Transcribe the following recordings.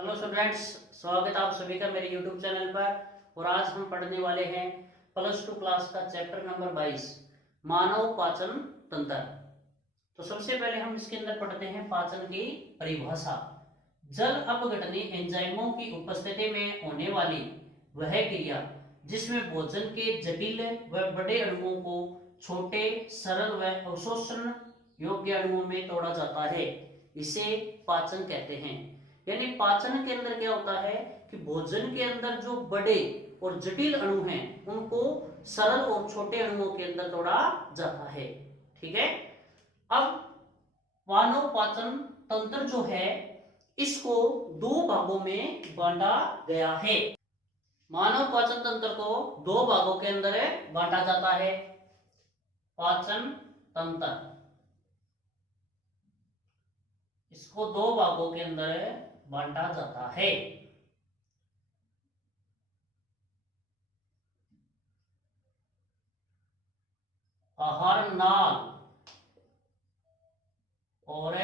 Hello students, स्वागत है आप सभी का मेरे यूट्यूब चैनल पर। और आज हम पढ़ने वाले हैं प्लस टू क्लास का चैप्टर नंबर 22 मानव पाचन तंत्र। तो सबसे पहले हम इसके अंदर पढ़ते हैं पाचन की परिभाषा। जल अपघटनी एंजाइमों की उपस्थिति में होने वाली वह क्रिया जिसमें भोजन के जटिल व बड़े अणुओं को छोटे सरल व अवशोषण योग्य अणुओं में तोड़ा जाता है, इसे पाचन कहते हैं। यानी पाचन के अंदर क्या होता है कि भोजन के अंदर जो बड़े और जटिल अणु हैं उनको सरल और छोटे अणुओं के अंदर तोड़ा जाता है। ठीक है। अब मानव पाचन तंत्र जो है इसको दो भागों में बांटा गया है। मानव पाचन तंत्र को दो भागों के अंदर बांटा जाता है। पाचन तंत्र इसको दो भागों के अंदर बांटा जाता है। आहार नाल और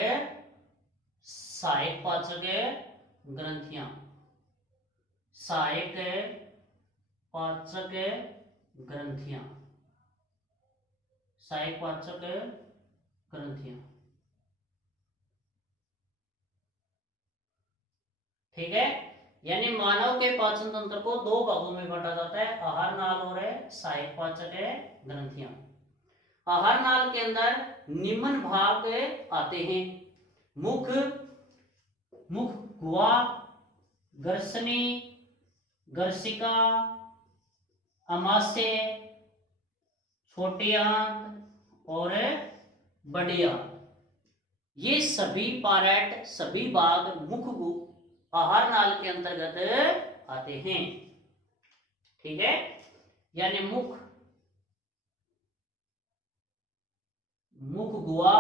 सहायक पाचक ग्रंथियां। सहायक पाचक ग्रंथियां। सहायक पाचक ग्रंथियां। ठीक है। यानी मानव के पाचन तंत्र को दो भागों में बांटा जाता है, आहार नाल और सहायक पाचक ग्रंथियां। आहार नाल के अंदर निम्न भाग आते हैं। मुख, मुख गुहा, ग्रसनी, ग्रसिका, अमाशय, छोटी आंत और बड़ी आंत। ये सभी पार्ट, सभी भाग मुख आहार नाल के अंतर्गत आते हैं। ठीक है। यानी मुख, मुख गुहा,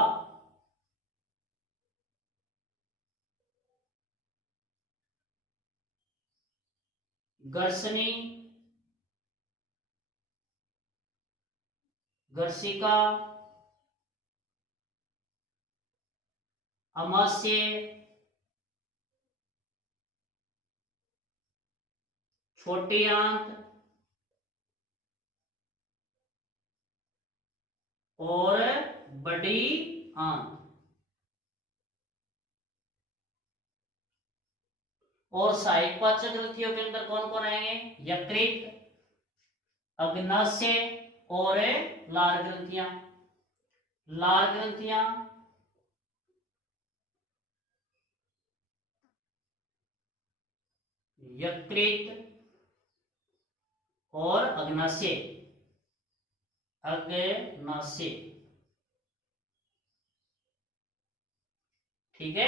ग्रसनी, ग्रसिका, अमाशय, छोटी आंत और बड़ी आंत। और सहायक पाचक ग्रंथियों के अंदर कौन कौन आएंगे? यकृत, अग्नाशय और लार ग्रंथियां। लार ग्रंथियां, यकृत और अग्नाशय। अग्नाशय। ठीक है।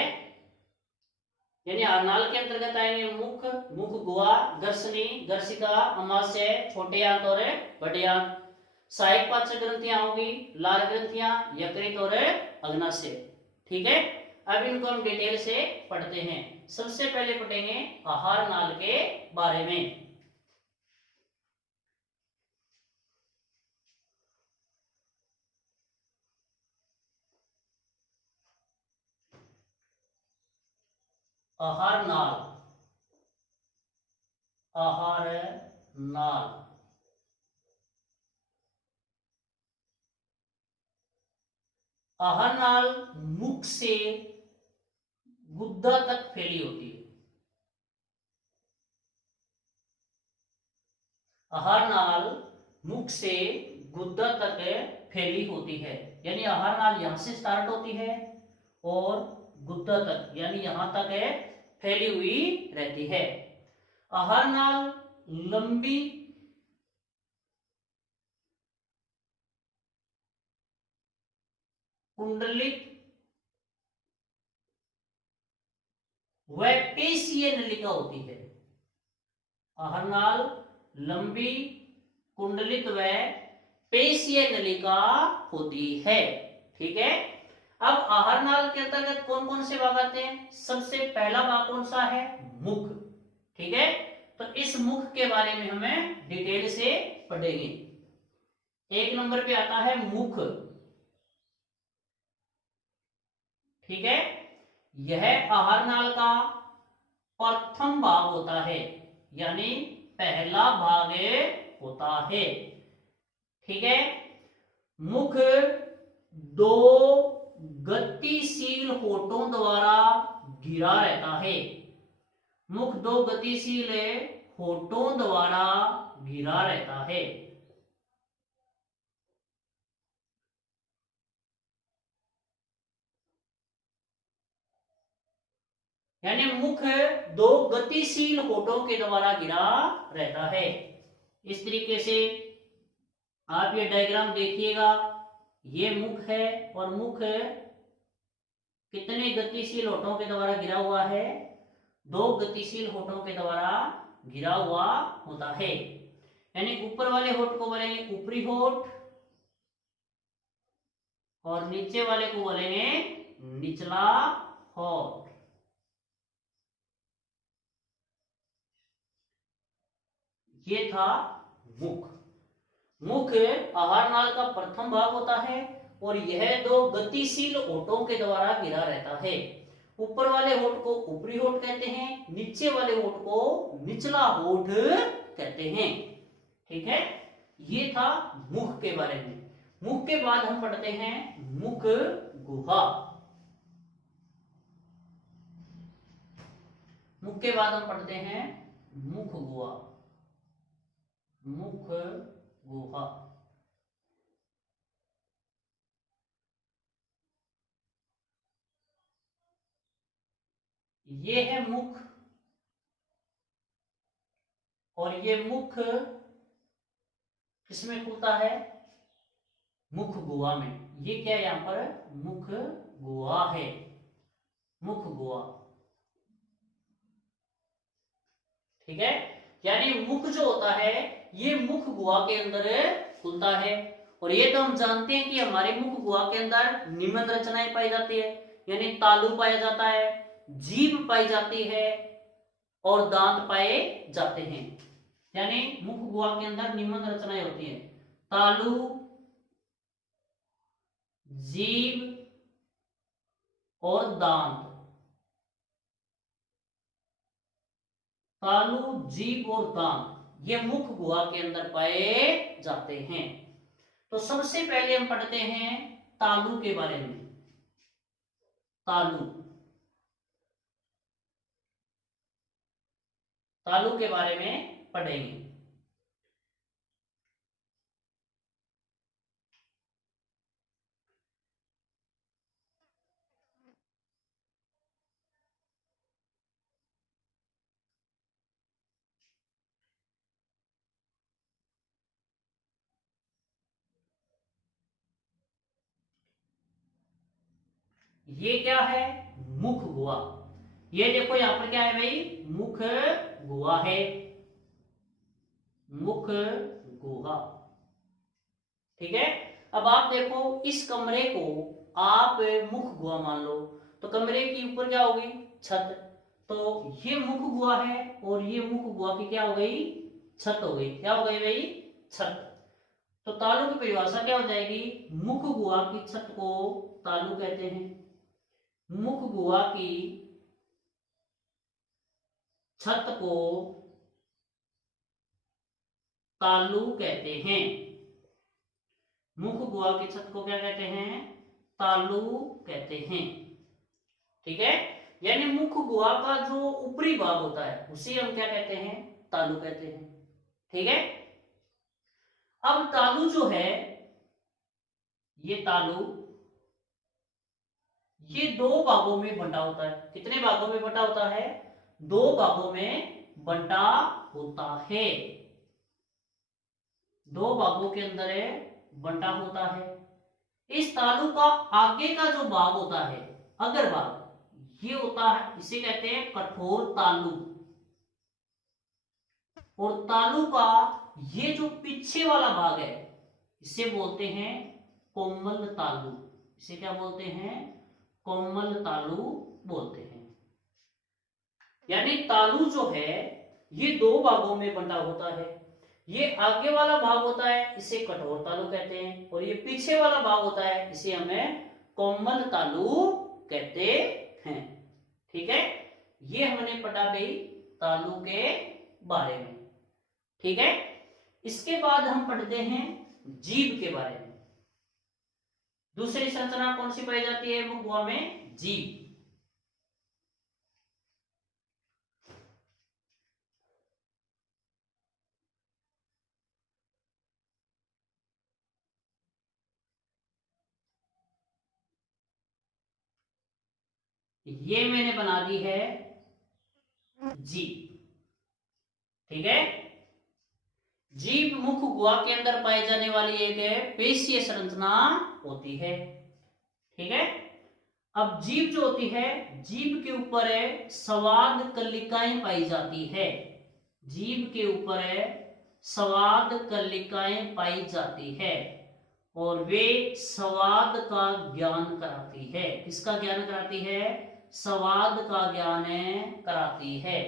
यानी नाल के अंतर्गत आएंगे मुख, मुख गुहा, ग्रसनी, ग्रसिका, अमाशय, छोटे आंत और बड़े आंत। सहायक पाचक ग्रंथियां होगी लार ग्रंथियां, यकृत और अग्नाशय। ठीक है। अब इनको हम डिटेल से पढ़ते हैं। सबसे पहले पढ़ेंगे आहार नाल के बारे में। आहार नाल। आहार नाल। आहार नाल मुख से गुद्दा तक फैली होती है। आहार नाल मुख से गुद्दा तक फैली होती है। यानी आहार नाल यहां से स्टार्ट होती है और गुद्दा तक यानी यहां तक फैली हुई रहती है। आहार नाल लंबी, कुंडलित व पेशीय नलिका होती है। आहार नाल लंबी, कुंडलित व पेशीय नलिका होती है। ठीक है। अब आहार नाल के अंतर्गत कौन कौन से भाग आते हैं? सबसे पहला भाग कौन सा है? मुख। ठीक है। तो इस मुख के बारे में हमें डिटेल से पढ़ेंगे। एक नंबर पे आता है मुख। ठीक है। यह आहार नाल का प्रथम भाग होता है, यानी पहला भाग होता है। ठीक है। मुख दो गतिशील होठों द्वारा घिरा रहता है। मुख दो गतिशील होठों द्वारा घिरा रहता है। यानी मुख दो गतिशील होठों के द्वारा घिरा रहता है। इस तरीके से आप ये डायग्राम देखिएगा, ये मुख है और मुख कितने गतिशील होठों के द्वारा घिरा हुआ है? दो गतिशील होठों के द्वारा घिरा हुआ होता है। यानी ऊपर वाले होठ को बोलेंगे ऊपरी होठ और नीचे वाले को बोलेंगे निचला होठ। ये था मुख। मुख आहार नाल का प्रथम भाग होता है और यह दो गतिशील होठों के द्वारा घिरा रहता है। ऊपर वाले होठ को ऊपरी होठ कहते हैं, नीचे वाले होठ को निचला होठ कहते हैं। ठीक है, ये था मुख के बारे में। मुख के बाद हम पढ़ते हैं मुख गुहा। मुख के बाद हम पढ़ते हैं मुख गुहा। मुख गुहा ये है मुख और ये मुख किसमें खुलता है? मुख गुहा में। ये क्या है यहां पर? मुख गुहा है। मुख गुहा। ठीक है, यानी मुख जो होता है ये मुख गुहा के अंदर खुलता है। और ये तो हम जानते हैं कि हमारे मुख गुहा के अंदर निम्न रचनाएं पाई जाती है, यानी तालु पाया जाता है, जीभ पाई जाती है और दांत पाए जाते हैं। यानी मुख गुहा के अंदर निम्न रचनाएं होती है: तालु, जीभ और दांत। तालु, जीभ और दांत ये मुख गुहा के अंदर पाए जाते हैं। तो सबसे पहले हम पढ़ते हैं तालु के बारे में। तालु, तालु के बारे में पढ़ेंगे। ये क्या है? मुख गुहा। ये देखो यहां पर क्या है भाई? मुख गुहा है। मुख गुहा। ठीक है, अब आप देखो इस कमरे को आप मुख गुहा मान लो, तो कमरे के ऊपर क्या होगी? छत। तो ये मुख गुहा है और ये मुख गुहा की क्या हो गई? छत हो गई। क्या हो गई भाई? छत। तो तालु की परिभाषा क्या हो जाएगी? मुख गुहा की छत को तालु कहते हैं। मुख गुहा की छत को तालु कहते हैं। मुख गुहा की छत को क्या कहते हैं? तालु कहते हैं। ठीक है, यानी मुख गुहा का जो ऊपरी भाग होता है उसे हम क्या कहते हैं? तालु कहते हैं। ठीक है, अब तालु जो है, ये तालु ये दो भागों में बंटा होता है। कितने भागों में बंटा होता है? दो भागों में बंटा होता है। दो भागों के अंदर बंटा होता है। इस तालु का आगे का जो भाग होता है, अगर भाग, ये होता है, इसे कहते हैं कठोर तालु। और तालु का ये जो पीछे वाला भाग है इसे बोलते हैं कोमल तालु। इसे क्या बोलते हैं? कोमल तालु बोलते हैं। यानी तालु जो है ये दो भागों में बंटा होता है। ये आगे वाला भाग होता है इसे कठोर तालु कहते हैं और ये पीछे वाला भाग होता है इसे हमें कोमल तालु कहते हैं। ठीक है, ये हमने पढ़ा भाई तालु के बारे में। ठीक है, इसके बाद हम पढ़ते हैं जीभ के बारे में। दूसरी संरचना कौन सी पाई जाती है मुखगुहा में? जीभ। ये मैंने बना दी है जीभ। ठीक है, जीभ मुख गुहा के अंदर पाई जाने वाली एक पेशीय संरचना होती है। ठीक है, अब जीभ जो होती है, जीभ के ऊपर स्वाद कलिकाएं पाई जाती है। जीभ के ऊपर स्वाद कलिकाएं पाई जाती है और वे स्वाद का ज्ञान कराती है। किसका ज्ञान कराती है? स्वाद का ज्ञान कराती है।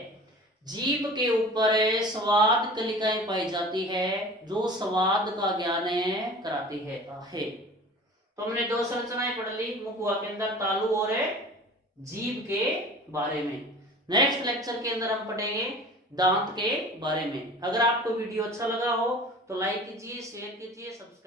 जीभ के ऊपर स्वाद कलिकाएं पाई जाती है जो स्वाद का ज्ञान कराती है। तो हमने दो संरचनाएं पढ़ ली मुखगुहा के अंदर, तालु और जीभ के बारे में। नेक्स्ट लेक्चर के अंदर हम पढ़ेंगे दांत के बारे में। अगर आपको वीडियो अच्छा लगा हो तो लाइक कीजिए, शेयर कीजिए, सब्सक्राइब